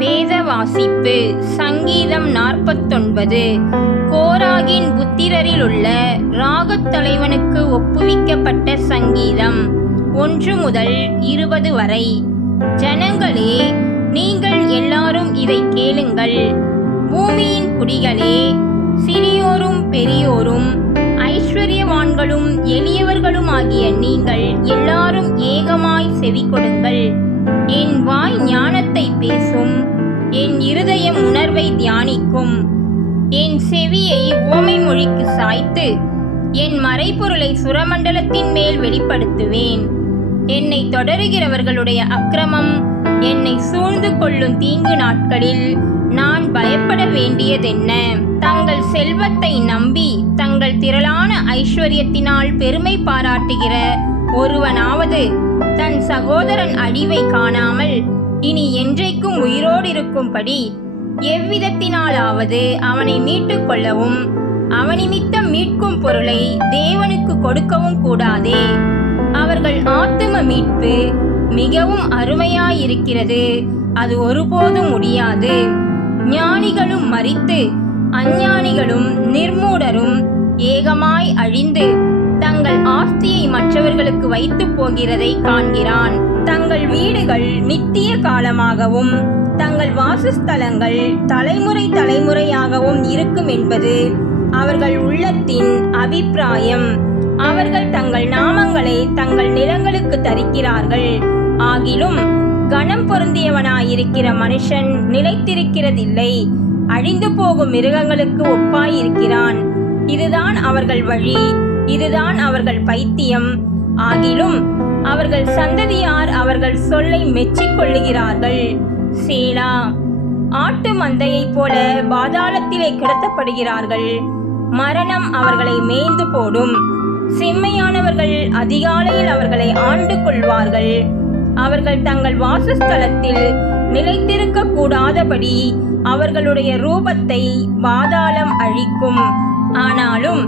வேத வாசிப்பு. சங்கீதம் 49. கோராகின் புத்திரரில் உள்ள ராகத் தலைவனுக்கு ஒப்புவிக்கப்பட்ட சங்கீதம் 1 முதல் 20 வரை. ஜனங்களே, நீங்கள் எல்லாரும் இதை கேளுங்கள். பூமியின் குடிகளே, சிறியோரும் பெரியோரும் ஐஸ்வர்யவான்களும் எளியவர்களும் ஆகிய நீங்கள் எல்லாரும் ஏகமாய் செவி கொடுங்கள். என் வாய் ஞானத்தை பேசும், என் இருதயம் உணர்வை தியானிக்கும். என் செவியை உவமை மொழிக்கு சாய்த்து என் மறைபொருளை சுரமண்டலத்தின் மேல் வெளிப்படுத்துவேன். என்னை தொடருகிறவர்களுடைய அக்கிரமம், என்னை சூழ்ந்து கொள்ளும் தீங்கு நாட்களில் நான் பயப்பட வேண்டியதென்ன? தங்கள் செல்வத்தை நம்பி தங்கள் திரளான ஐஸ்வர்யத்தினால் பெருமை பாராட்டுகிற ஒருவனாவது தன் சகோதரன் அழிவை காணாமல் இனி என்றைக்கும் உயிரோடு இருக்கும்படி எவ்விதத்தினாலாவது அவனை மீட்டுக் கொள்ளவும் அவனிமித்தம் மீட்கும் பொருளை தேவனுக்கு கொடுக்கவும் கூடாதே. அவர்கள் ஆத்தும மீட்பு மிகவும் அருமையாயிருக்கிறது, அது ஒருபோதும் முடியாது. ஞானிகளும் மரித்து அஞ்ஞானிகளும் நிர்மூடரும் ஏகமாய் அழிந்து தங்கள் ஆஸ்தியை மற்றவர்களுக்கு வைத்து போகிறதை காண்கிறான். தங்கள் வீடுகள் நித்திய காலமாகவும் தங்கள் வாசஸ்தலங்கள் தலைமுறை தலைமுறையாகவும் இருக்கும் என்பது அவர்கள் உள்ளத்தின் அபிப்பிராயம். அவர்கள் தங்கள் நாமங்களை தங்கள் நிலங்களுக்கு தரிக்கிறார்கள். ஆகிலும் கனம் பொருந்தியவனாயிருக்கிற மனுஷன் நிலைத்திருக்கிறதில்லை, அழிந்து போகும் மிருகங்களுக்கு ஒப்பாயிருக்கிறான். இதுதான் அவர்கள் வழி, இதுதான் அவர்கள் பைத்தியம். ஆகிலும் அவர்கள் சந்ததியார் அவர்கள் சொல்லை மெச்சிக் கொள்ளுகிறார்கள். சேலா. ஆட்டு மந்தையைப் போல பாதாளத்திலே கிடத்தப்படுகிறார்கள். மரணம் அவர்களை மேய்ந்து போடும். செம்மையானவர்கள் அதிகாலையில் அவர்களை ஆண்டு கொள்வார்கள். அவர்கள் தங்கள் வாசஸ்தலத்தில் நிலைத்திருக்க கூடாதபடி அவர்களுடைய ரூபத்தை பாதாளம் அழிக்கும். ஆனாலும்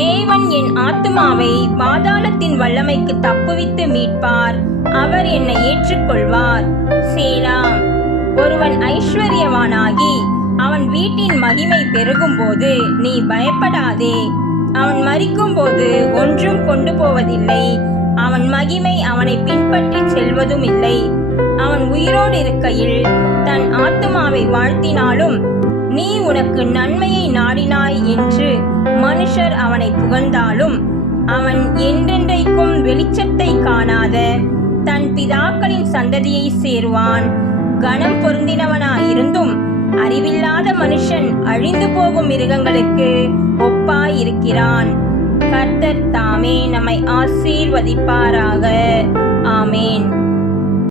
தேவன் என் ஆத்துமாவை பாதாளத்தின் வல்லமைக்கு தப்புவித்து மீட்பார். அவர் என்னை ஏற்றுக்கொள்வார். சேலா. ஒருவன் ஐஸ்வர்யவானாகி அவன் வீட்டின் மகிமை பெருகும்போது நீ பயப்படாதே. அவன் மரிக்கும்போது ஒன்றும் கொண்டு போவதில்லை, அவன் மகிமை அவனை பின்பற்றி செல்வதும் இல்லை. அவன் உயிரோடு இருக்கையில் தன் ஆத்துமாவை வாழ்த்தினாலும் நீ உனக்கு நன்மையை நாடினாய் என்று மனுஷர் அவனை புகழ்ந்தாலும் அவன் என்றென்றைக்கும் வெளிச்சத்தை காணாத தன் பிதாக்களின் சந்ததியை சேருவான். கனம் பொருந்தினவனாயிருந்தும் அறிவில்லாத மனுஷன் அழிந்து போகும் மிருகங்களுக்கு ஒப்பாயிருக்கிறான். கர்த்தர் தாமே நம்மை ஆசீர்வதிப்பாராக. ஆமேன்.